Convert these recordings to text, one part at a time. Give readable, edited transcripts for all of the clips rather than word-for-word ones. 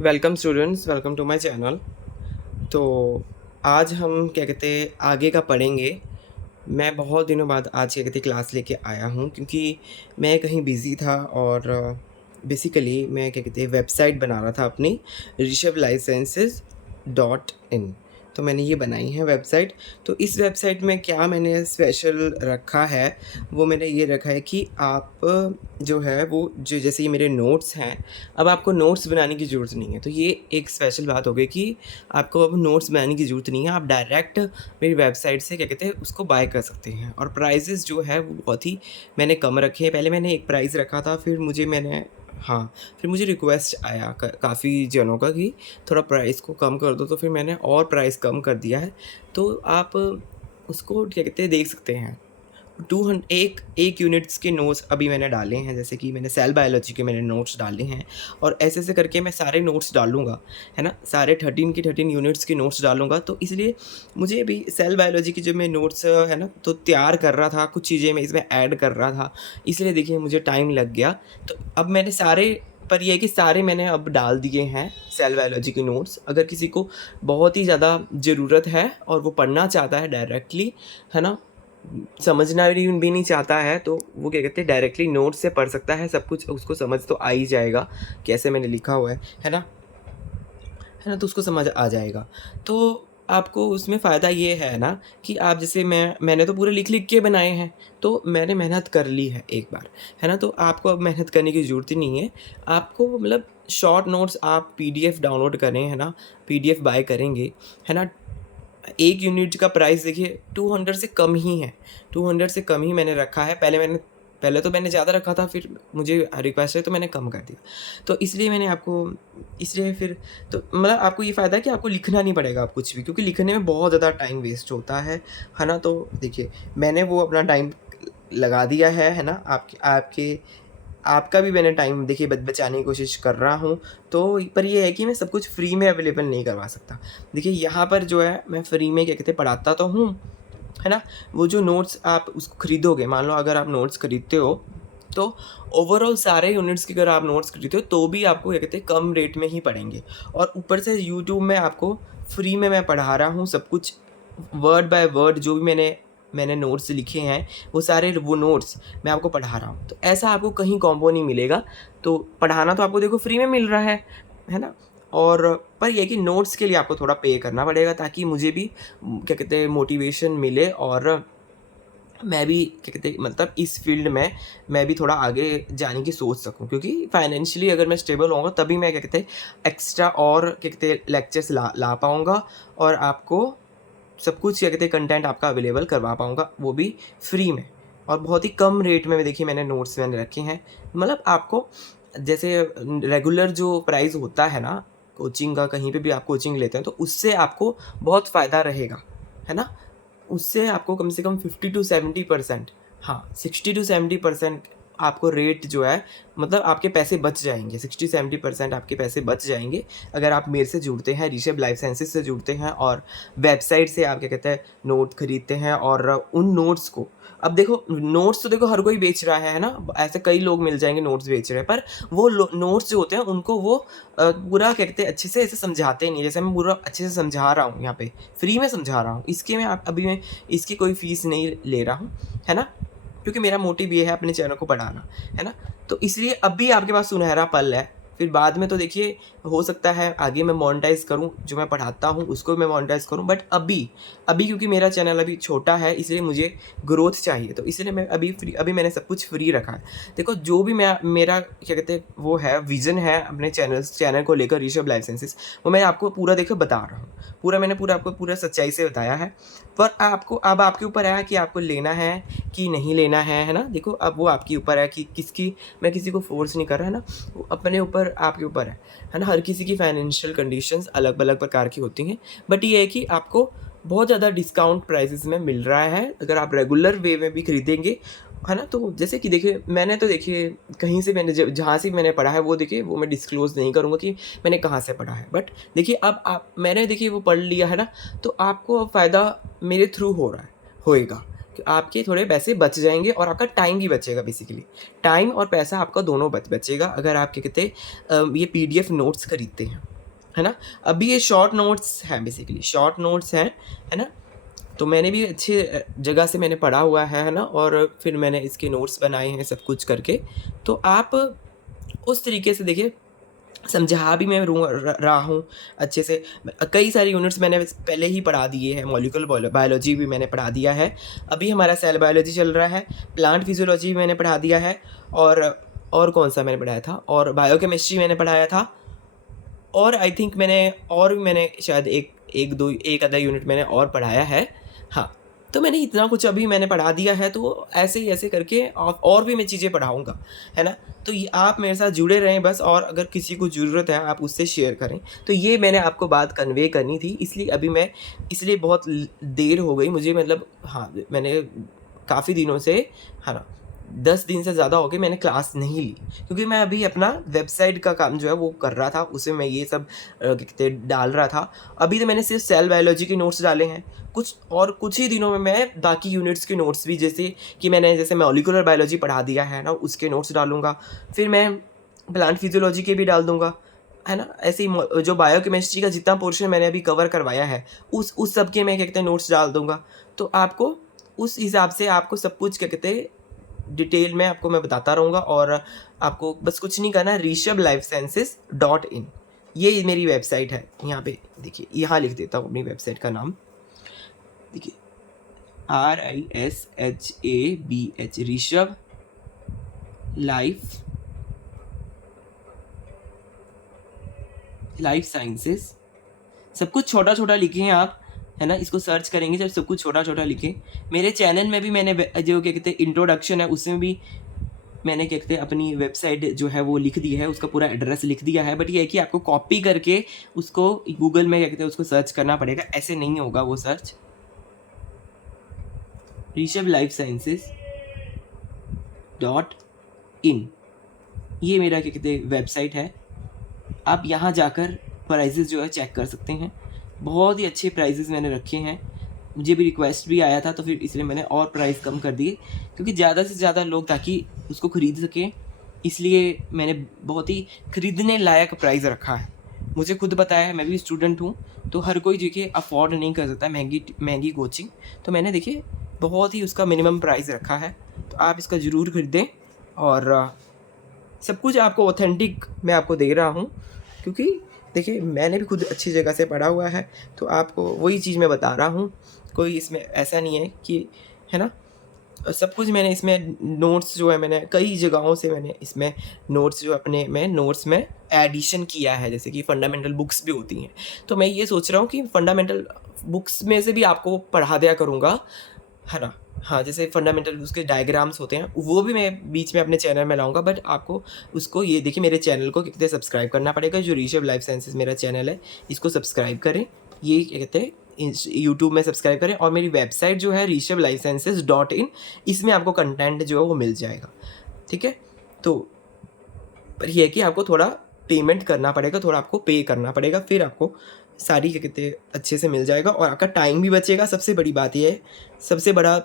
Welcome students, welcome to my channel. तो आज हम क्या कहते हैं आगे का पढ़ेंगे। मैं बहुत दिनों बाद आज क्या कहते हैं क्लास लेके आया हूँ क्योंकि मैं कहीं बिज़ी था और बेसिकली मैं क्या कहते हैं वेबसाइट बना रहा था अपनी ऋषभ लाइसेंसेस डॉट इन। तो मैंने ये बनाई है वेबसाइट। तो इस वेबसाइट में क्या मैंने स्पेशल रखा है, वो मैंने ये रखा है कि आप जो है वो जो जैसे ये मेरे नोट्स हैं, अब आपको नोट्स बनाने की ज़रूरत नहीं है। तो ये एक स्पेशल बात हो गई कि आपको अब नोट्स बनाने की ज़रूरत नहीं है। आप डायरेक्ट मेरी वेबसाइट से क्या कहते हैं उसको बाय कर सकते हैं। और प्राइजेज़ जो है वो बहुत ही मैंने कम रखे हैं। पहले मैंने एक प्राइस रखा था, फिर मुझे रिक्वेस्ट आया काफ़ी जनों का कि थोड़ा प्राइस को कम कर दो, तो फिर मैंने और प्राइस कम कर दिया है। तो आप उसको क्या कहते हैं देख सकते हैं। 200 एक यूनिट्स के नोट्स अभी मैंने डाले हैं, जैसे कि मैंने सेल बायोलॉजी के मैंने नोट्स डाले हैं और ऐसे-ऐसे करके मैं सारे नोट्स डालूँगा, है ना? सारे 13 की 13 यूनिट्स के नोट्स डालूँगा। तो इसलिए मुझे अभी सेल बायोलॉजी की जो मैं नोट्स है ना, तो तैयार कर रहा था, कुछ चीज़ें मैं इसमें ऐड कर रहा था, इसलिए देखिए मुझे टाइम लग गया। तो अब मैंने सारे पर ये है कि सारे मैंने अब डाल दिए हैं सेल बायोलॉजी के नोट्स। अगर किसी को बहुत ही ज़्यादा ज़रूरत है और वो पढ़ना चाहता है डायरेक्टली, है ना? समझना भी नहीं चाहता है, तो वो क्या कहते हैं डायरेक्टली नोट से पढ़ सकता है। सब कुछ उसको समझ तो आ ही जाएगा, कैसे मैंने लिखा हुआ है ना? है ना? तो उसको समझ आ जाएगा। तो आपको उसमें फ़ायदा ये है ना कि आप जैसे मैंने तो पूरे लिख-लिख के बनाए हैं, तो मैंने मेहनत कर ली है एक बार, है ना? तो आपको अब मेहनत करने की ज़रूरत ही नहीं है। आपको मतलब शॉर्ट नोट्स आप पीडीएफ डाउनलोड करें, है ना? पीडीएफ बाय करेंगे, है ना? एक यूनिट का प्राइस देखिए 200 से कम ही है, 200 से कम ही मैंने रखा है। पहले तो मैंने ज़्यादा रखा था, फिर मुझे रिक्वेस्ट है तो मैंने कम कर दिया। तो इसलिए मैंने आपको इसलिए फिर तो मतलब आपको ये फ़ायदा है कि आपको लिखना नहीं पड़ेगा अब कुछ भी, क्योंकि लिखने में बहुत ज़्यादा टाइम वेस्ट होता है ना? तो देखिए मैंने वो अपना टाइम लगा दिया है ना? आपके आपके आपका भी मैंने टाइम देखिए बचाने की कोशिश कर रहा हूँ। तो पर ये है कि मैं सब कुछ फ्री में अवेलेबल नहीं करवा सकता। देखिए यहाँ पर जो है मैं फ्री में क्या कहते हैं पढ़ाता तो हूँ, है ना? वो जो नोट्स आप उसको खरीदोगे, मान लो अगर आप नोट्स खरीदते हो, तो ओवरऑल सारे यूनिट्स के अगर आप नोट्स खरीदते हो तो भी आपको क्या कहते हैं कम रेट में ही पड़ेंगे। और ऊपर से यूट्यूब में आपको फ्री में मैं पढ़ा रहा हूँ सब कुछ, वर्ड बाय वर्ड जो भी मैंने नोट्स लिखे हैं, वो सारे वो नोट्स मैं आपको पढ़ा रहा हूँ। तो ऐसा आपको कहीं कॉम्बो नहीं मिलेगा। तो पढ़ाना तो आपको देखो फ्री में मिल रहा है ना? और पर ये है कि नोट्स के लिए आपको थोड़ा पे करना पड़ेगा, ताकि मुझे भी क्या कहते हैं मोटिवेशन मिले और मैं भी क्या कहते हैं मतलब इस फ़ील्ड में मैं भी थोड़ा आगे जाने की सोच सकूँ। क्योंकि फाइनेंशियली अगर मैं स्टेबल होऊँगा तभी मैं क्या कहते हैं एक्स्ट्रा और क्या कहते हैं लेक्चर्स ला ला पाऊँगा और आपको सब कुछ क्या कहते हैं कंटेंट आपका अवेलेबल करवा पाऊँगा, वो भी फ्री में और बहुत ही कम रेट में। देखिए मैंने नोट्स मैंने रखे हैं, मतलब आपको जैसे रेगुलर जो प्राइस होता है ना कोचिंग का, कहीं पे भी आप कोचिंग लेते हैं तो उससे आपको बहुत फ़ायदा रहेगा, है ना? उससे आपको कम से कम 50 टू 70%, हाँ 60 टू 70% आपको रेट जो है मतलब आपके पैसे बच जाएँगे, 60-70% आपके पैसे बच जाएँगे अगर आप मेरे से जुड़ते हैं, ऋषभ लाइफ साइंसेज़ से जुड़ते हैं और वेबसाइट से आप क्या कहते हैं नोट खरीदते हैं और उन नोट्स को अब देखो नोट्स तो देखो हर कोई बेच रहा है ना? ऐसे कई लोग मिल जाएँगे नोट्स बेच रहे हैं, पर वो लो नोट्स जो होते हैं उनको वो पूरा क्या कहते हैं अच्छे से ऐसे समझाते नहीं, जैसे मैं पूरा अच्छे से समझा रहा हूँ यहाँ पे, फ्री में समझा रहा हूँ। इसके मैं आप अभी मैं इसकी कोई फ़ीस नहीं ले रहा हूँ, है ना? क्योंकि मेरा मोटिव ये है अपने चैनल को बढ़ाना, है ना? तो इसलिए अभी आपके पास सुनहरा पल है, फिर बाद में तो देखिए हो सकता है आगे मैं मोनेटाइज़ करूँ, जो मैं पढ़ाता हूँ उसको मैं मोनेटाइज़ करूँ, बट अभी अभी क्योंकि मेरा चैनल अभी छोटा है इसलिए मुझे ग्रोथ चाहिए, तो इसलिए मैं अभी मैंने सब कुछ फ्री रखा है। देखो जो भी मैं मेरा क्या कहते हैं वो है विज़न है अपने चैनल को लेकर ऋषभ लाइफ साइंसेज़, वो मैं आपको पूरा देखो बता रहा हूँ। मैंने पूरा आपको पूरा सच्चाई से बताया है। पर आपको अब आपके ऊपर है कि आपको लेना है कि नहीं लेना है ना? देखो अब वो आपके ऊपर है कि मैं किसी को फ़ोर्स नहीं कर रहा, है ना? वो अपने ऊपर आपके ऊपर है ना? हर किसी की फाइनेंशियल कंडीशंस अलग-अलग प्रकार की होती हैं, बट ये है कि आपको बहुत ज़्यादा डिस्काउंट प्राइसेज़ में मिल रहा है, अगर आप रेगुलर वे में भी खरीदेंगे, है ना? तो जैसे कि देखिए मैंने तो देखिए कहीं से मैंने ज जहाँ से मैंने पढ़ा है वो देखिए वो मैं डिस्क्लोज़ नहीं करूँगा कि मैंने कहाँ से पढ़ा है। बट देखिए अब आप मैंने देखिए वो पढ़ लिया है ना, तो आपको अब फ़ायदा मेरे थ्रू होएगा कि आपके थोड़े पैसे बच जाएँगे और आपका टाइम भी बचेगा बेसिकली। टाइम और पैसा आपका दोनों बचेगा अगर आप क्या कहते हैं ये पीडीएफ नोट्स खरीदते हैं। है ना। अभी ये शॉर्ट नोट्स हैं, बेसिकली शॉर्ट नोट्स हैं, है ना। तो मैंने भी अच्छे जगह से मैंने पढ़ा हुआ है ना, और फिर मैंने इसके नोट्स बनाए हैं सब कुछ करके। तो आप उस तरीके से देखिए, समझा भी मैं रहा हूँ अच्छे से। कई सारी यूनिट्स मैंने पहले ही पढ़ा दिए हैं, मॉलिक्यूलर बायोलॉजी भी मैंने पढ़ा दिया है, अभी हमारा सेल बायोलॉजी चल रहा है, प्लांट फिजियोलॉजी भी मैंने पढ़ा दिया है, और कौन सा मैंने पढ़ाया था, और बायोकेमिस्ट्री मैंने पढ़ाया था, और आई थिंक मैंने शायद एक आधा यूनिट मैंने और पढ़ाया है। हाँ, तो मैंने इतना कुछ अभी मैंने पढ़ा दिया है, तो ऐसे ही ऐसे करके और भी मैं चीज़ें पढ़ाऊँगा, है ना। तो ये आप मेरे साथ जुड़े रहें बस, और अगर किसी को ज़रूरत है आप उससे शेयर करें। तो ये मैंने आपको बात कन्वे करनी थी, इसलिए बहुत देर हो गई मुझे, मतलब हाँ, मैंने काफ़ी दिनों से, है ना, 10 दिन से ज़्यादा हो गए मैंने क्लास नहीं ली, क्योंकि मैं अभी अपना वेबसाइट का काम जो है वो कर रहा था, उसमें मैं ये सब क्या कहते हैं डाल रहा था। अभी तो मैंने सिर्फ सेल बायोलॉजी के नोट्स डाले हैं, कुछ ही दिनों में मैं बाकी यूनिट्स के नोट्स भी, जैसे मॉलिक्यूलर बायोलॉजी पढ़ा दिया है ना, उसके नोट्स डालूँगा। फिर मैं प्लांट फिजियोलॉजी के भी डाल दूँगा, है ना। ऐसे ही जो बायोकेमिस्ट्री का जितना पोर्शन मैंने अभी कवर करवाया है, उस सब के मैं क्या कहते हैं नोट्स डाल दूँगा। तो आपको उस हिसाब से आपको सब कुछ क्या कहते हैं डिटेल में आपको मैं बताता रहूँगा, और आपको बस कुछ नहीं करना है, rishabhlifesciences.in ये मेरी वेबसाइट है। यहाँ पे देखिए, यहाँ लिख देता हूँ अपनी वेबसाइट का नाम, देखिए RISHABH, ऋषभ लाइफ साइंसेस, सब कुछ छोटा छोटा लिखे हैं आप, है ना। इसको सर्च करेंगे जब सब कुछ छोटा छोटा लिखे। मेरे चैनल में भी मैंने जो क्या कहते हैं इंट्रोडक्शन है, उसमें भी मैंने क्या कहते हैं अपनी वेबसाइट जो है वो लिख दी है, उसका पूरा एड्रेस लिख दिया है। बट ये है कि आपको कॉपी करके उसको गूगल में क्या कहते हैं उसको सर्च करना पड़ेगा, ऐसे नहीं होगा वो सर्च। rishabhlifesciences.in ये मेरा क्या कहते हैं वेबसाइट है। आप यहाँ जाकर प्राइजेज़ जो है चेक कर सकते हैं। बहुत ही अच्छे प्राइजेज़ मैंने रखे हैं, मुझे भी रिक्वेस्ट भी आया था, तो फिर इसलिए मैंने और प्राइस कम कर दिए, क्योंकि ज़्यादा से ज़्यादा लोग ताकि उसको ख़रीद सकें, इसलिए मैंने बहुत ही ख़रीदने लायक प्राइस रखा है। मुझे खुद पता है, मैं भी स्टूडेंट हूँ, तो हर कोई देखिए अफोर्ड नहीं कर सकता महंगी कोचिंग। तो मैंने देखिए बहुत ही उसका मिनिमम प्राइस रखा है, तो आप इसका ज़रूर ख़रीदें। और सब कुछ आपको ऑथेंटिक मैं आपको दे रहा हूँ, क्योंकि देखिए मैंने भी खुद अच्छी जगह से पढ़ा हुआ है, तो आपको वही चीज़ मैं बता रहा हूँ। कोई इसमें ऐसा नहीं है कि, है ना, सब कुछ मैंने इसमें नोट्स जो है मैंने कई जगहों से मैंने इसमें नोट्स जो अपने में नोट्स में एडिशन किया है, जैसे कि फंडामेंटल बुक्स भी होती हैं। तो मैं ये सोच रहा हूँ कि फंडामेंटल बुक्स में से भी आपको पढ़ा दिया करूँगा, है ना। हाँ, जैसे फंडामेंटल उसके डायग्राम्स होते हैं, वो भी मैं बीच में अपने चैनल में लाऊंगा। बट आपको उसको ये देखिए, मेरे चैनल को कितने सब्सक्राइब करना पड़ेगा। जो ऋषभ लाइफ साइंसेस मेरा चैनल है, इसको सब्सक्राइब करें, ये क्या कहते हैं यूट्यूब में सब्सक्राइब करें, और मेरी वेबसाइट जो है rishabhlifesciences.in, इसमें आपको कंटेंट जो है वो मिल जाएगा, ठीक है। तो पर यह है कि आपको थोड़ा पेमेंट करना पड़ेगा, थोड़ा आपको पे करना पड़ेगा, फिर आपको सारी क्या कहते हैं अच्छे से मिल जाएगा, और आपका टाइम भी बचेगा। सबसे बड़ी बात यह है, सबसे बड़ा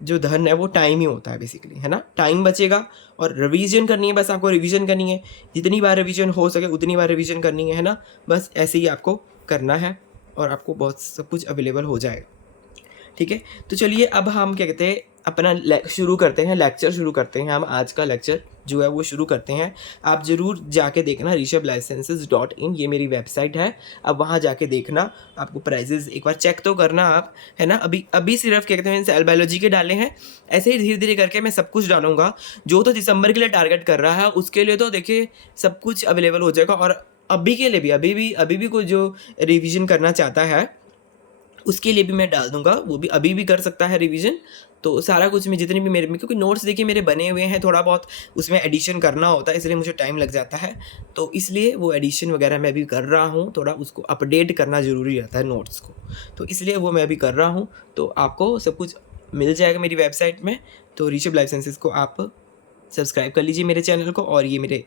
जो धन है वो टाइम ही होता है बेसिकली, है ना। टाइम बचेगा, और रिवीजन करनी है, बस आपको रिवीजन करनी है, जितनी बार रिवीजन हो सके उतनी बार रिवीजन करनी है ना। बस ऐसे ही आपको करना है, और आपको बहुत सब कुछ अवेलेबल हो जाएगा, ठीक है। तो चलिए अब हम क्या कहते हैं अपना शुरू करते हैं, लेक्चर शुरू करते हैं। हम आज का लेक्चर जो है वो शुरू करते हैं। आप ज़रूर जाके देखना rishabhlifesciences.in, ये मेरी वेबसाइट है। अब वहाँ जाके देखना, आपको प्राइजेज़ एक बार चेक तो करना आप, है ना। अभी सिर्फ क्या कहते हैं सेल बायोलॉजी के डाले हैं, ऐसे ही धीरे धीरे करके मैं सब कुछ डालूंगा। जो तो दिसंबर के लिए टारगेट कर रहा है, उसके लिए तो देखिए सब कुछ अवेलेबल हो जाएगा। और अभी के लिए भी अभी भी कोई जो रिविज़न करना चाहता है, उसके लिए भी मैं डाल दूंगा, वो भी अभी भी कर सकता है रिवीजन। तो सारा कुछ में जितने भी मेरे में, क्योंकि नोट्स देखिए मेरे बने हुए हैं, थोड़ा बहुत उसमें एडिशन करना होता है, इसलिए मुझे टाइम लग जाता है। तो इसलिए वो एडिशन वगैरह मैं भी कर रहा हूँ, थोड़ा उसको अपडेट करना ज़रूरी रहता है नोट्स को, तो इसलिए वो मैं अभी कर रहा हूँ। तो आपको सब कुछ मिल जाएगा मेरी वेबसाइट में। तो ऋषभ लाइफ साइंसेस को आप सब्सक्राइब कर लीजिए मेरे चैनल को, और ये मेरे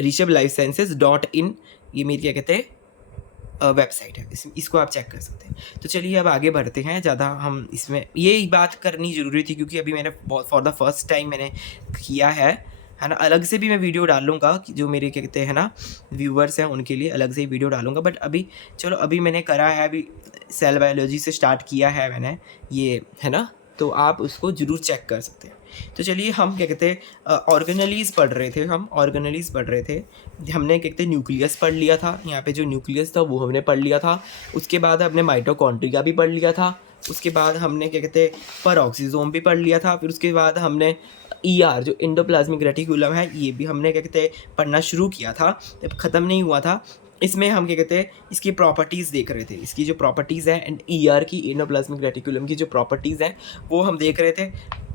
rishabhlifesciences.in ये मेरी क्या कहते हैं वेबसाइट है, इसको आप चेक कर सकते हैं। तो चलिए अब आगे बढ़ते हैं। ज़्यादा हम इसमें ये बात करनी ज़रूरी थी, क्योंकि अभी मैंने बहुत फॉर द फर्स्ट टाइम मैंने किया है, है ना। अलग से भी मैं वीडियो डालूँगा कि जो मेरे क्या कहते हैं ना व्यूअर्स हैं उनके लिए अलग से ही वीडियो डालूँगा। बट अभी चलो अभी मैंने करा है, अभी सेल बायोलॉजी से स्टार्ट किया है मैंने ये, है ना, तो आप उसको ज़रूर चेक कर सकते हैं। तो चलिए हम क्या कहते हैं ऑर्गेनेलीज़ पढ़ रहे थे, हम ऑर्गेनेलीज़ पढ़ रहे थे। हमने क्या कहते हैं न्यूक्लियस पढ़ लिया था, यहाँ पे जो न्यूक्लियस था वो हमने पढ़ लिया था। उसके बाद हमने माइटोकॉन्ड्रिया भी पढ़ लिया था। उसके बाद हमने क्या कहते हैं पेरोक्सिसोम भी पढ़ लिया था। फिर उसके बाद हमने ईआर जो एंडोप्लाज्मिक रेटिकुलम है ये भी हमने क्या कहते हैं पढ़ना शुरू किया था, जब ख़त्म नहीं हुआ था। इसमें हम क्या कहते हैं इसकी प्रॉपर्टीज़ देख रहे थे, इसकी जो प्रॉपर्टीज़ हैं एंड ईआर की एंडोप्लाज्मिक रेटिकुलम की जो प्रॉपर्टीज़ हैं वो हम देख रहे थे।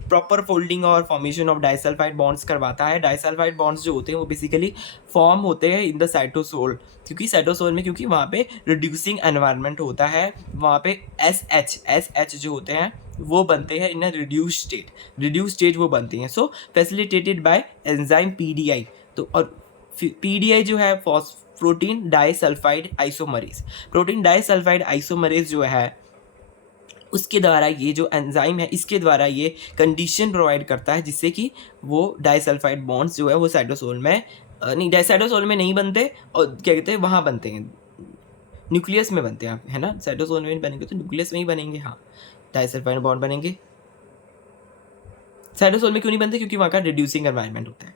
प्रॉपर फोल्डिंग और फॉर्मेशन ऑफ डाइसल्फाइड बॉन्ड्स करवाता है। डाइसल्फाइड बॉन्ड्स जो होते हैं वो बेसिकली फॉर्म होते हैं इन द साइटोसोल, क्योंकि साइटोसोल में क्योंकि वहाँ पे रिड्यूसिंग एनवायरनमेंट होता है, वहाँ पे एस एच जो होते हैं वो बनते हैं इन अ रिड्यूस स्टेट वो बनते हैं। सो फैसिलिटेटेड बाय एंजाइम पीडीआई। तो और पीडीआई जो है protein disulphide isomerase, protein disulphide isomerase जो है उसके द्वारा ये जो एंजाइम है इसके द्वारा ये कंडीशन प्रोवाइड करता है जिससे कि वो डाइसल्फाइड बॉन्ड्स जो है वो साइटोसोल में नहीं, साइटोसोल में नहीं बनते, और क्या कहते हैं वहाँ बनते हैं, न्यूक्लियस में बनते हैं, है ना। साइटोसोल में नहीं बनेंगे तो न्यूक्लियस में ही बनेंगे। हाँ, डाइसल्फाइड बॉन्ड बनेंगे। साइटोसोल में क्यों नहीं बनते? क्योंकि वहाँ का रिड्यूसिंग एनवायरनमेंट होता है,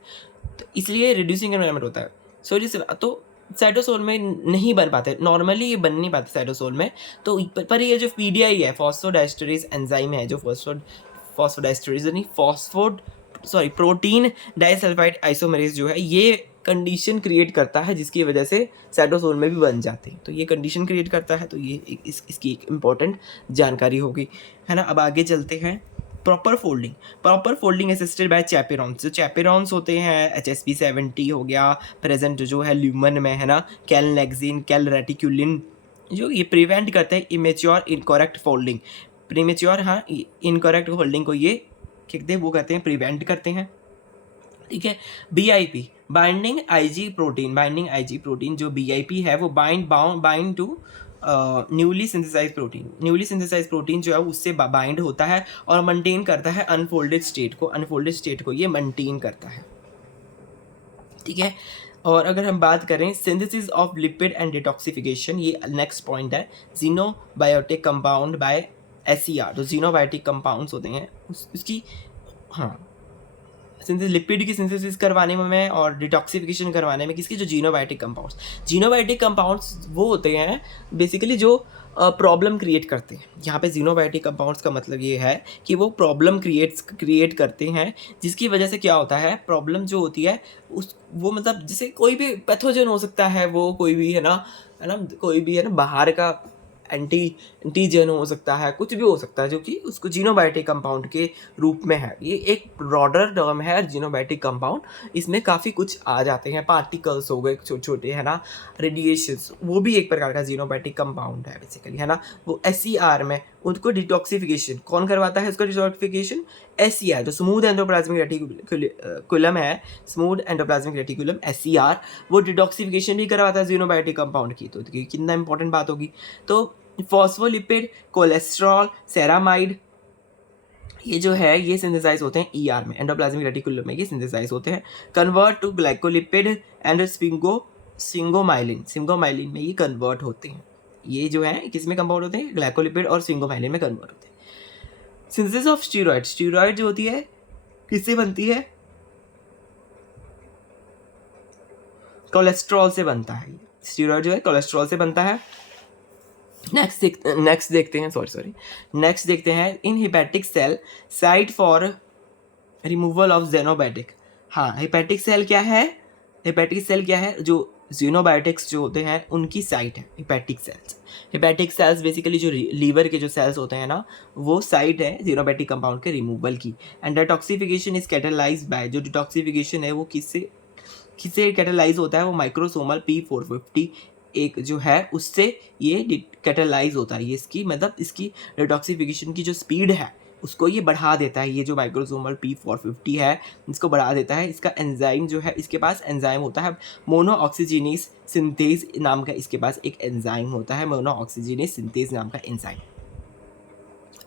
तो इसलिए रिड्यूसिंग एनवायरनमेंट होता है। सॉरी सर, तो साइटोसोल में नहीं बन पाते, नॉर्मली ये बन नहीं पाते साइटोसोल में। तो पर ये जो पीडीआई है फॉस्फोडाइस्टरेज एंजाइम है, जो फॉस्फोडाइस्टरेज नहीं प्रोटीन डाइसल्फाइड आइसोमरेज जो है ये कंडीशन क्रिएट करता है जिसकी वजह से साइटोसोल में भी बन जाते हैं। तो ये कंडीशन क्रिएट करता है, तो ये इसकी एक इम्पॉर्टेंट जानकारी होगी, है ना। अब आगे चलते हैं। Proper folding assisted by chaperones. जो चैपेरॉन्स होते हैं HSP70 हो गया प्रेजेंट जो है ल्यूमन में, है ना, कैलनेक्सिन, कैलरेटिक्यूलिन, जो ये प्रिवेंट करते हैं इमेच्योर इनकरेक्ट फोल्डिंग। प्रीमेच्योर हाँ इनकरेक्ट फोल्डिंग को ये कहते हैं वो कहते हैं प्रिवेंट करते हैं, ठीक है। BIP बाइंडिंग आईजी प्रोटीन जो BIP है वो bind to newly synthesise protein जो है उससे बाइंड होता है और मेंटेन करता है अनफोल्डेड स्टेट को ये मेंटेन करता है, ठीक है। और अगर हम बात करें synthesis of lipid and detoxification, ये नेक्स्ट पॉइंट है। जीनोबायोटिक कंपाउंड बाय SER, जो जीनोबायोटिक कंपाउंड्स होते हैं उसकी हाँ लिपिड की सिंथेसिस करवाने में और डिटॉक्सिफिकेशन करवाने में किसकी, जो जीनोबायोटिक कंपाउंड्स वो होते हैं बेसिकली जो प्रॉब्लम क्रिएट करते हैं। यहाँ पे जीनोबायोटिक कंपाउंड्स का मतलब ये है कि वो प्रॉब्लम क्रिएट करते हैं, जिसकी वजह से क्या होता है, प्रॉब्लम जो होती है उस वो मतलब जैसे कोई भी पैथोजन हो सकता है, वो कोई भी है ना कोई भी है ना बाहर का एंटीजन हो सकता है, कुछ भी हो सकता है जो कि उसको जीनोबायोटिक कंपाउंड के रूप में है। ये एक ब्रॉडर टर्म है जीनोबायोटिक कंपाउंड, इसमें काफ़ी कुछ आ जाते हैं, पार्टिकल्स हो गए छोटे छोटे, है ना, रेडिएशंस, वो भी एक प्रकार का जीनोबायोटिक कंपाउंड है बेसिकली, है ना। वो SER में उनको डिटॉक्सिफिकेशन कौन करवाता है, उसका डिटॉक्सिफिकेशन SER जो स्मूथ एंडोप्लाज्मिक रेटिकुलम है, SER वो डिटॉक्सिफिकेशन भी करवाता है जीनोबायोटिक कंपाउंड की। तो कितना इंपॉर्टेंट बात होगी। तो फॉस्फोलिपिड, कोलेस्ट्रॉल, सेरामाइड, ये जो है ये सिंथेसाइज होते हैं ER में, एंडोप्लाज्मिक रेटिकुलम में ये सिंथेसाइज होते हैं। कन्वर्ट टू ग्लाइकोलिपिड एंड स्विंगोमाइलिन में ये कन्वर्ट होते हैं। ये जो है किस में कंपाउंड होते हैं, ग्लाइकोलिपिड और स्विंगोमाइलिन में कन्वर्ट होते हैं। सिंथेसिस ऑफ स्टीरॉयड जो होती है किससे बनती है, कोलेस्ट्रॉल से बनता है। स्टीरॉयड जो है कोलेस्ट्रॉल से बनता है। नेक्स्ट देखते हैं in hepatic cell site for removal of xenobiotic. हाँ, हेपेटिक सेल क्या है, जो ज़ेनोबायोटिक्स जो होते हैं उनकी साइट है हेपेटिक सेल्स बेसिकली जो लीवर के जो सेल्स होते हैं ना वो साइट है ज़ेनोबायोटिक कंपाउंड के रिमूवल की। And detoxification is catalysed by, जो डिटॉक्सिफिकेशन है वो किससे कैटलाइज होता है, वो माइक्रोसोमल P450 एक जो है उससे ये कैटलाइज होता है। ये इसकी मतलब इसकी डिटॉक्सिफिकेशन की जो स्पीड है उसको ये बढ़ा देता है। ये जो माइक्रोसोमल P450 है इसको बढ़ा देता है। इसका एंजाइम जो है, इसके पास एंजाइम होता है मोनोऑक्सीजिनेस सिंथेज नाम का, इसके पास एक एंजाइम होता है मोनोऑक्सीजिनेस सिंथेज नाम का एंजाइम।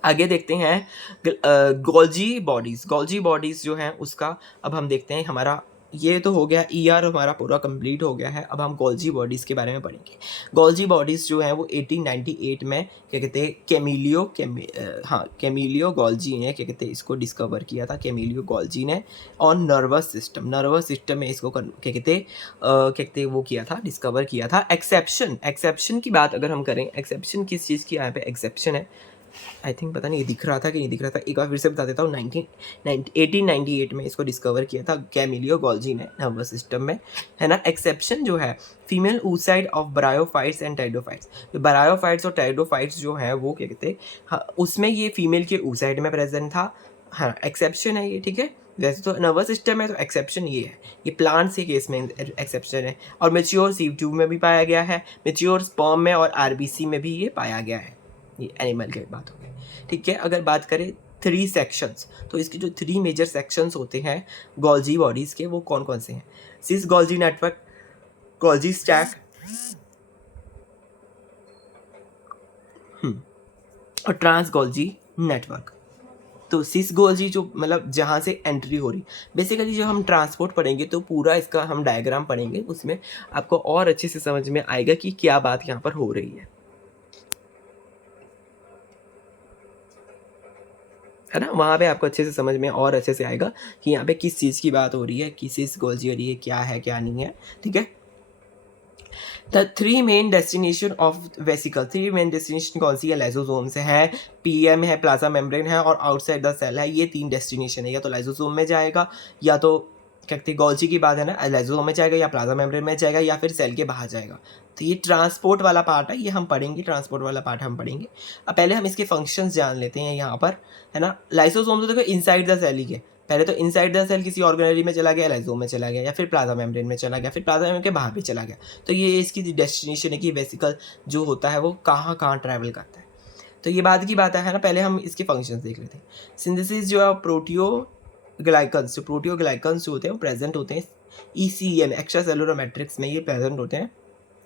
आगे देखते हैं गोल्जी बॉडीज़। गोल्जी बॉडीज़ जो हैं उसका अब हम देखते हैं। हमारा ये तो हो गया, ईआर हमारा पूरा कंप्लीट हो गया है। अब हम गोल्जी बॉडीज़ के बारे में पढ़ेंगे। गोल्जी बॉडीज़ जो हैं वो 1898 में क्या कहते हैं कैमिलियो गोल्जी ने क्या कहते हैं इसको डिस्कवर किया था, कैमिलियो गोल्जी ने। और नर्वस सिस्टम में इसको क्या कहते हैं क्या कहते हैं वो किया था, डिस्कवर किया था। एक्सेप्शन की बात अगर हम करें, एक्सेप्शन किस चीज़ की यहाँ पे एक्सेप्शन है, आई थिंक पता नहीं ये दिख रहा था कि नहीं दिख रहा था, एक बार फिर से बता देता हूँ। 1898 में इसको डिस्कवर किया था कैमिलियो गोल्जी ने, नर्वस सिस्टम में, है ना। एक्सेप्शन जो है female oocyte of bryophytes and pteridophytes. तो ब्रायोफाइट्स और टाइडोफाइट्स जो है वो क्या कहते हैं, हाँ, उसमें ये फीमेल के oocyte में प्रेजेंट था। हाँ, एक्सेप्शन है ये, ठीक है। वैसे तो नर्वस सिस्टम है तो एक्सेप्शन ये है, ये प्लांट्स के केस में एक्सेप्शन है। और मेच्योर सीव ट्यूब में भी पाया गया है, मेच्योर स्पर्म में और आरबीसी में भी ये पाया गया है। ये एनिमल की बात हो गई, ठीक है। अगर बात करें 3 सेक्शंस, तो इसके जो 3 मेजर सेक्शंस होते हैं गोल्जी बॉडीज़ के, वो कौन कौन से हैं? सिस गोल्जी नेटवर्क, गोल्जी स्टैक और ट्रांस गोल्जी नेटवर्क। तो सिस गोल्जी जो मतलब जहाँ से एंट्री हो रही, बेसिकली जब हम ट्रांसपोर्ट पढ़ेंगे तो पूरा इसका हम डायग्राम पढ़ेंगे, उसमें आपको और अच्छे से समझ में आएगा कि क्या बात यहाँ पर हो रही है ना। वहाँ पे आपको अच्छे से समझ में और अच्छे से आएगा कि यहाँ पे किस चीज़ की बात हो रही है, किस चीज़ गोल्जी हो रही है, क्या है क्या नहीं है, ठीक है। The 3 main destination of vesicle, 3 main destination कौन सी है? लाइसोसोम से है, पीएम है, प्लाज्मा मेम्ब्रेन है और आउटसाइड द सेल है। ये 3 डेस्टिनेशन है, या तो लाइसोसोम में जाएगा, या तो क्या कहते हैं गोल्जी की बात है ना, लाइसोसोम में जाएगा या प्लाज्मा मेम्ब्रेन में जाएगा या फिर सेल के बाहर जाएगा। तो ये ट्रांसपोर्ट वाला पार्ट है, ये हम पढ़ेंगे, ट्रांसपोर्ट वाला पार्ट हम पढ़ेंगे। अब पहले हम इसके फंक्शंस जान लेते हैं यहाँ पर, है ना। लाइसोसोम तो देखो इनसाइड द सेल ही है, पहले तो इनसाइड द सेल किसी ऑर्गेनेली में चला गया, लाइसोम में चला गया, या फिर प्लाज्मा मेम्ब्रेन में चला गया, फिर प्लाज्मा मेम्ब्रेन के बाहर भी चला गया। तो ये इसकी डेस्टिनेशन है कि वेसिकल जो होता है वो कहाँ कहाँ ट्रैवल करता है। तो ये बात की बात है ना। पहले हम इसके फंक्शंस देख लेते हैं। सिंथेसिस जो है प्रोटियोग्लाइकन्स जो होते हैं वो प्रेजेंट होते हैं ECM, एक्स्ट्रा सेलुलर मैट्रिक्स में, ये प्रेजेंट होते हैं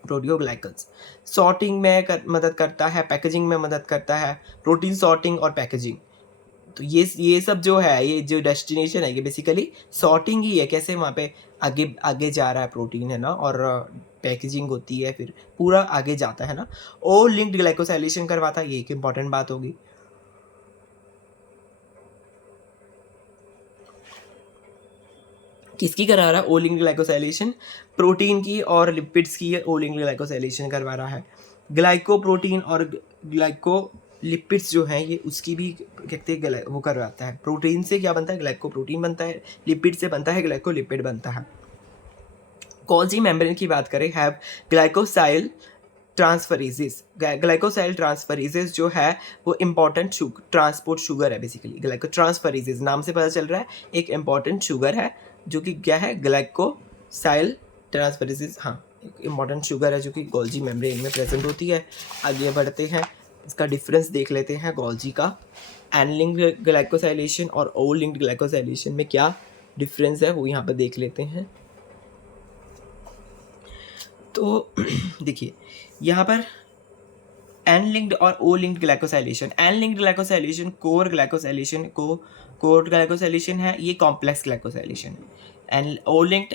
प्रोटियोग्लाइकन्स। सॉर्टिंग में मदद करता है, पैकेजिंग में मदद करता है, प्रोटीन सॉर्टिंग और पैकेजिंग। तो ये सब जो है, ये जो डेस्टिनेशन है, ये बेसिकली सॉर्टिंग ही है, कैसे वहाँ पे आगे आगे जा रहा है प्रोटीन, है ना, और पैकेजिंग होती है, फिर पूरा आगे जाता है ना। ओ लिंक्ड ग्लाइकोसाइलेशन करवाता है, ये एक इंपॉर्टेंट बात होगी। किसकी करा रहा है ओ लिंक्ड ग्लाइकोसाइलेशन? प्रोटीन की और लिपिड्स की ओ लिंक्ड ग्लाइकोसाइलेशन करवा रहा है। ग्लाइकोप्रोटीन और ग्लाइको लिपिड्स जो हैं, ये उसकी भी कहते हैं वो करवाता है। प्रोटीन से क्या बनता है? ग्लाइकोप्रोटीन बनता है, लिपिड से बनता है ग्लाइकोलिपिड बनता है। गोल्जी मेम्ब्रेन की बात करें, हैव ग्लाइकोसाइल ट्रांसफरेजेस। ग्लाइकोसाइल ट्रांसफरेजेस जो है वो इंपॉर्टेंट ट्रांसपोर्ट शुगर है। बेसिकली ग्लाइको ट्रांसफरेजेस नाम से पता चल रहा है, एक इंपॉर्टेंट शुगर है जो कि क्या है, ग्लाइकोसाइल ट्रांसफरेजेस। हाँ, एक इंपॉर्टेंट शुगर है जो कि गोल्जी मेम्ब्रेन में प्रेजेंट होती है। आगे बढ़ते हैं, इसका डिफरेंस देख लेते हैं गोल्जी का। एन लिंक्ड ग्लाइकोसाइलेशन और ओ लिंक्ड ग्लाइकोसाइलेशन में क्या डिफरेंस है वो यहाँ पर देख लेते हैं। तो देखिए यहाँ पर एन लिंक्ड और O linked glycosylation. N linked glycosylation core glycosylation है, ये कॉम्प्लेक्स ग्लाइकोसाइलेशन है। एन ओ लिंक्ड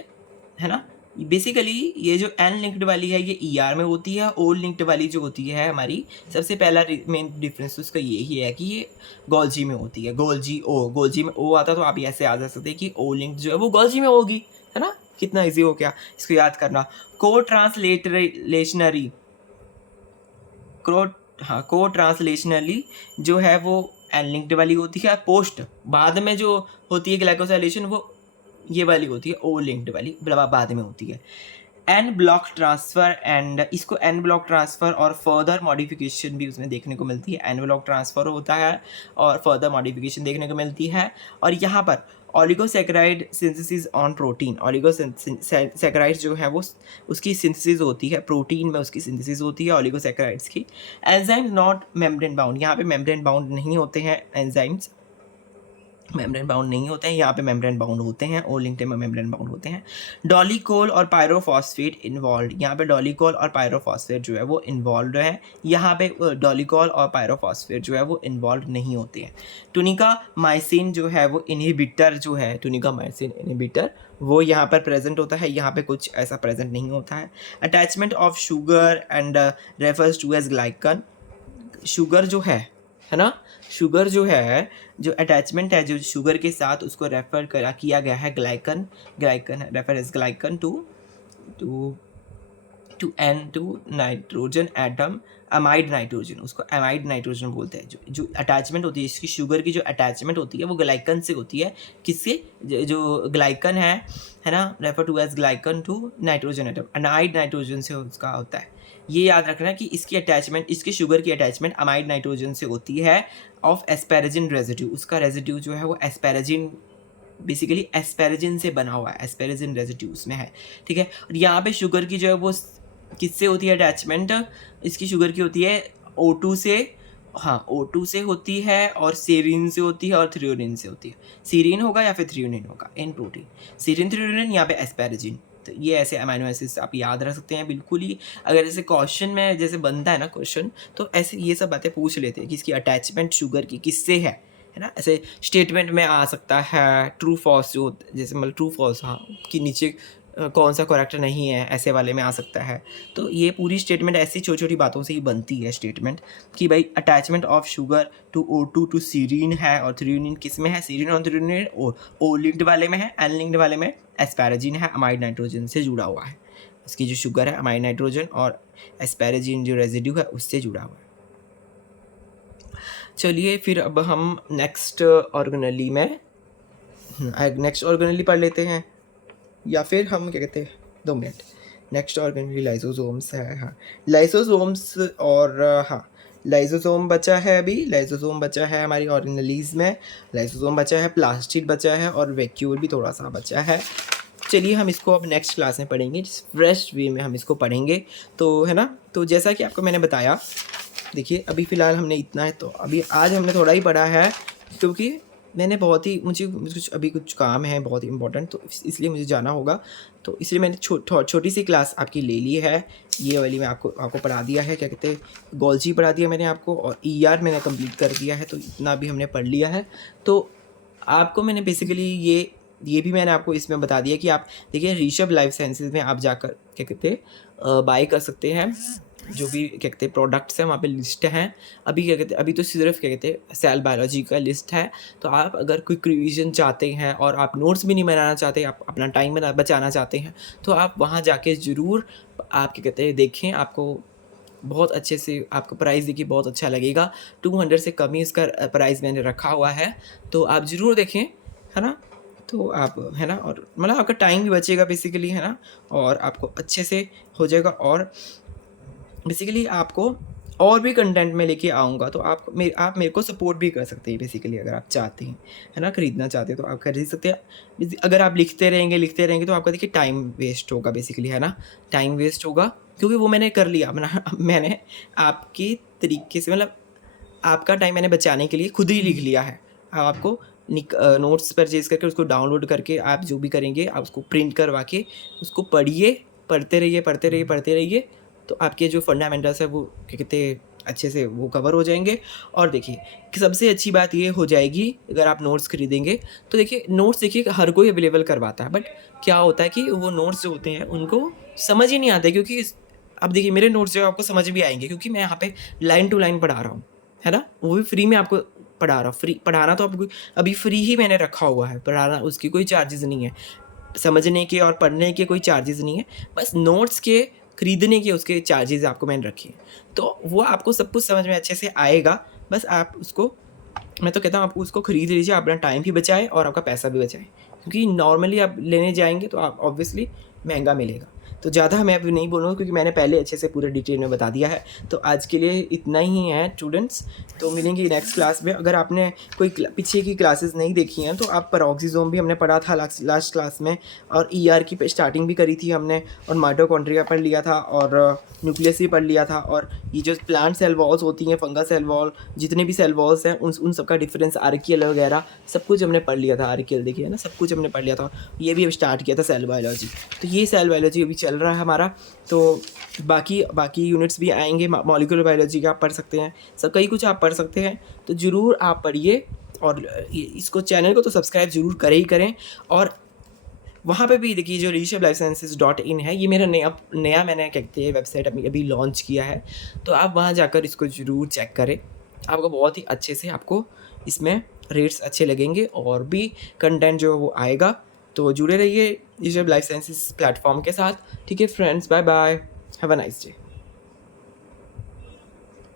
है ना, बेसिकली ये जो एन लिंक्ड वाली है ये ER में होती है, ओ लिंक्ड वाली जो होती है हमारी, सबसे पहला मेन डिफरेंस उसका यही है कि ये गोल्जी में होती है। गोल्जी में ओ आता तो आप ऐसे याद रख सकते हैं कि ओ लिंक्ड जो है वो गोल्जी में होगी, है ना। कितना इजी हो गया इसको याद करना। को ट्रांसलेशनली जो है वो एन लिंक्ड वाली होती है। पोस्ट बाद में जो होती है ग्लाइकोसाइलेशन वो ये वाली होती है, ओ लिंक्ड वाली बाद में होती है। एन ब्लॉक ट्रांसफ़र एंड इसको एन ब्लॉक ट्रांसफ़र और फर्दर मॉडिफिकेशन भी उसमें देखने को मिलती है। एन ब्लॉक ट्रांसफ़र होता है और फर्दर मॉडिफिकेशन देखने को मिलती है। और यहाँ पर ऑलिगोसैकेराइड सिंथेसिस ऑन प्रोटीन, ऑलिगोसैकेराइड्स जो है वो उसकी सिंथेसिस होती है, प्रोटीन में उसकी सिंथेसिस होती है ऑलिगोसैकेराइड्स की। एंजाइम्स नॉट मेम्ब्रेन बाउंड, यहाँ पे मेम्ब्रेन बाउंड नहीं होते हैं एंजाइम्स। मेम्ब्रेन बाउंड नहीं होते हैं, यहाँ पे मेम्ब्रेन बाउंड होते हैं, और लिंक्ड में मेम्ब्रेन बाउंड होते हैं। डॉलीकोल और पायरोफॉस्फेट इन्वॉल्व, यहाँ पे डॉलीकोल और पायरोफॉस्फेट जो है वो इन्वॉल्व है, यहाँ पे डॉलीकोल और पायरोफॉस्फेट जो है वो इन्वॉल्व नहीं होते हैं। टुनिका माइसिन जो है वो इनहिबिटर जो है, टुनिका माइसिन इनहिबिटर वो यहाँ पर प्रेजेंट होता है, यहाँ पे कुछ ऐसा प्रेजेंट नहीं होता है। Attachment of sugar and refers to as glycan, sugar जो है ना, शुगर जो है, जो अटैचमेंट है जो शुगर के साथ, उसको रेफर करा किया गया है glycan, glycan refer as glycan to to to N to nitrogen atom, amide nitrogen, उसको अमाइड नाइट्रोजन बोलते हैं। जो अटैचमेंट होती है इसकी, शुगर की जो अटैचमेंट होती है वो ग्लाइकन से होती है, किससे, जो ग्लाइकन है ना, refer to as glycan to nitrogen atom, amide nitrogen से उसका होता है। ये याद रखना कि इसकी अटैचमेंट, इसकी शुगर की अटैचमेंट अमाइड नाइट्रोजन से होती है ऑफ एस्पेरेजिन रेजिड्यू, उसका रेजिड्यू जो है वो एस्पेरेजिन, बेसिकली एस्पेरेजिन से बना हुआ है, एस्पेरेजिन रेजिड्यू उसमें है, ठीक है। और यहाँ पे शुगर की जो है वो किससे होती है अटैचमेंट, इसकी शुगर की होती है O2 से, हाँ O2 से होती है, और सेरीन से होती है, और थ्रियोनिन से होती है। सीरीन होगा या फिर थ्रियोनिन होगा, इन प्रोटीन सीरीन थ्रियोनिन, यहाँ पे एस्पेरेजिन। तो ये ऐसे अमाइनो एसिड्स आप याद रख सकते हैं बिल्कुल ही। अगर जैसे क्वेश्चन में जैसे बनता है ना क्वेश्चन, तो ऐसे ये सब बातें पूछ लेते हैं कि इसकी अटैचमेंट शुगर की किससे है ना। ऐसे स्टेटमेंट में आ सकता है ट्रू फॉल्स, जो जैसे मतलब ट्रू फॉल्स, हाँ कि नीचे कौन सा करेक्ट नहीं है, ऐसे वाले में आ सकता है। तो ये पूरी स्टेटमेंट ऐसी छोटी छोटी बातों से ही बनती है स्टेटमेंट, कि भाई attachment of sugar to O2 to serine है, और थ्रियोनिन किस में है, सीरीन और थ्रियोनिन ओ लिंक्ड वाले में है, एन लिंक्ड वाले में एस्पैराजिन है, अमाइड नाइट्रोजन से जुड़ा हुआ है। इसकी जो शुगर है अमाइड नाइट्रोजन, और एस्पैराजिन जो रेजिड्यू है उससे जुड़ा हुआ है। चलिए फिर अब हम नेक्स्ट ऑर्गेनेली में नेक्स्ट ऑर्गेनेली पढ़ लेते हैं, या फिर हम क्या कहते हैं, 2 मिनट। नेक्स्ट ऑर्गेनेली लाइसोसोम्स है, हाँ लाइसोसोम्स, और हाँ लाइसोसोम बचा है, अभी लाइसोसोम बचा है हमारी ऑर्गेनेलीज में, लाइसोसोम बचा है, प्लास्टिड बचा है, और वैक्यूल भी थोड़ा सा बचा है। चलिए हम इसको अब नेक्स्ट क्लास में पढ़ेंगे, फ्रेश वे में हम इसको पढ़ेंगे, तो है ना। तो जैसा कि आपको मैंने बताया, देखिए अभी फ़िलहाल हमने इतना है, तो अभी आज हमने थोड़ा ही पढ़ा है, क्योंकि मैंने बहुत ही मुझे कुछ काम है बहुत ही इंपॉर्टेंट, तो इसलिए मुझे जाना होगा, तो इसलिए मैंने छोटी सी क्लास आपकी ले ली है। ये वाली मैं आपको पढ़ा दिया है, क्या कहते हैं, गोल्जी पढ़ा दिया मैंने आपको, और ER मैंने कंप्लीट कर दिया है, तो इतना भी हमने पढ़ लिया है। तो आपको मैंने बेसिकली ये भी मैंने आपको इसमें बता दिया कि आप देखिए ऋषभ लाइफ साइंसेज में आप जाकर क्या कहते हैं बाय कर सकते हैं, जो भी क्या कहते हैं प्रोडक्ट्स हैं वहाँ पे लिस्ट हैं। अभी क्या कहते हैं, अभी तो सिर्फ क्या कहते हैं सेल बायोलॉजी का लिस्ट है। तो आप अगर कोई रिवीजन चाहते हैं और आप नोट्स भी नहीं बनाना चाहते, आप अपना टाइम बचाना चाहते हैं, तो आप वहाँ जाके ज़रूर आप क्या कहते हैं देखें, आपको बहुत अच्छे से आपको प्राइस देखिए बहुत अच्छा लगेगा। 200 से कम ही इसका प्राइस मैंने रखा हुआ है, तो आप ज़रूर देखें, है ना। तो आप है ना, और मतलब आपका टाइम भी बचेगा बेसिकली, है ना, और आपको अच्छे से हो जाएगा। और बेसिकली आपको और भी कंटेंट में लेके आऊँगा, तो आप मेरे को सपोर्ट भी कर सकते हैं बेसिकली, अगर आप चाहते हैं, है ना, ख़रीदना चाहते हैं तो आप खरीद सकते हैं। अगर आप लिखते रहेंगे तो आपका देखिए टाइम वेस्ट होगा बेसिकली, है ना, टाइम वेस्ट होगा, क्योंकि वो मैंने कर लिया मैंने आपके तरीके से, मतलब आपका टाइम मैंने बचाने के लिए खुद ही लिख लिया है। आपको नोट्स परचेज़ करके उसको डाउनलोड करके आप जो भी करेंगे, आप उसको प्रिंट करवा के उसको पढ़िए, पढ़ते रहिए, तो आपके जो फंडामेंटल्स है वो क्या कहते हैं अच्छे से वो कवर हो जाएंगे। और देखिए कि सबसे अच्छी बात ये हो जाएगी, अगर आप नोट्स खरीदेंगे तो देखिए नोट्स देखिए हर कोई अवेलेबल करवाता है, बट क्या होता है कि वो नोट्स जो होते हैं उनको समझ ही नहीं आते, क्योंकि अब देखिए मेरे नोट्स जो है आपको समझ भी आएंगे, क्योंकि मैं यहाँ पे लाइन टू लाइन पढ़ा रहा हूँ, है ना, वो भी फ्री में आपको पढ़ा रहा हूँ। फ्री पढ़ाना तो आपको अभी फ्री ही मैंने रखा हुआ है, पढ़ाना उसकी कोई चार्जेस नहीं है, समझने के और पढ़ने के कोई चार्जेस नहीं है, बस नोट्स के खरीदने के उसके चार्जेस आपको मैंने रखे हैं। तो वो आपको सब कुछ समझ में अच्छे से आएगा, बस आप उसको, मैं तो कहता हूँ आप उसको ख़रीद लीजिए, अपना टाइम भी बचाए और आपका पैसा भी बचाए, क्योंकि नॉर्मली आप लेने जाएंगे तो आप ऑब्वियसली महंगा मिलेगा। तो ज़्यादा मैं अभी नहीं बोलूँगा क्योंकि मैंने पहले अच्छे से पूरे डिटेल में बता दिया है। तो आज के लिए इतना ही है स्टूडेंट्स, तो मिलेंगे नेक्स्ट क्लास में। अगर आपने कोई पीछे की क्लासेस नहीं देखी हैं तो आप पेरोक्सीसोम भी हमने पढ़ा था लास्ट क्लास में, और ईआर की स्टार्टिंग भी करी थी हमने, और माइटोकॉन्ड्रिया पढ़ लिया था, और न्यूक्लियस भी पढ़ लिया था, और ये जो प्लांट सेल वॉल्स होती हैं, फंगस सेल वॉल, जितने भी सेल वॉल्स हैं उन सब का डिफरेंस, आर्कियल वगैरह सब कुछ हमने पढ़ लिया था। आर्कियल देखिए ना, सब कुछ हमने पढ़ लिया था। ये भी अब स्टार्ट किया था सेल बायोलॉजी। तो ये सेल बायोलॉजी अभी चल रहा है हमारा। तो बाकी यूनिट्स भी आएंगे, मॉलिक्यूलर बायोलॉजी का आप पढ़ सकते हैं, सब कई कुछ आप पढ़ सकते हैं। तो ज़रूर आप पढ़िए, और इसको चैनल को तो सब्सक्राइब ज़रूर करें ही करें। और वहाँ पे भी देखिए जो leadershipLifeSciences.in है, ये मेरा नया मैंने क्या कहते हैं वेबसाइट अभी लॉन्च किया है। तो आप वहाँ जाकर इसको ज़रूर चेक करें, आपको बहुत ही अच्छे से आपको इसमें रेट्स अच्छे लगेंगे, और भी कंटेंट जो वो आएगा। तो जुड़े रहिए leadership Life Sciences प्लेटफॉर्म के साथ। ठीक है friends, bye bye, have a nice day.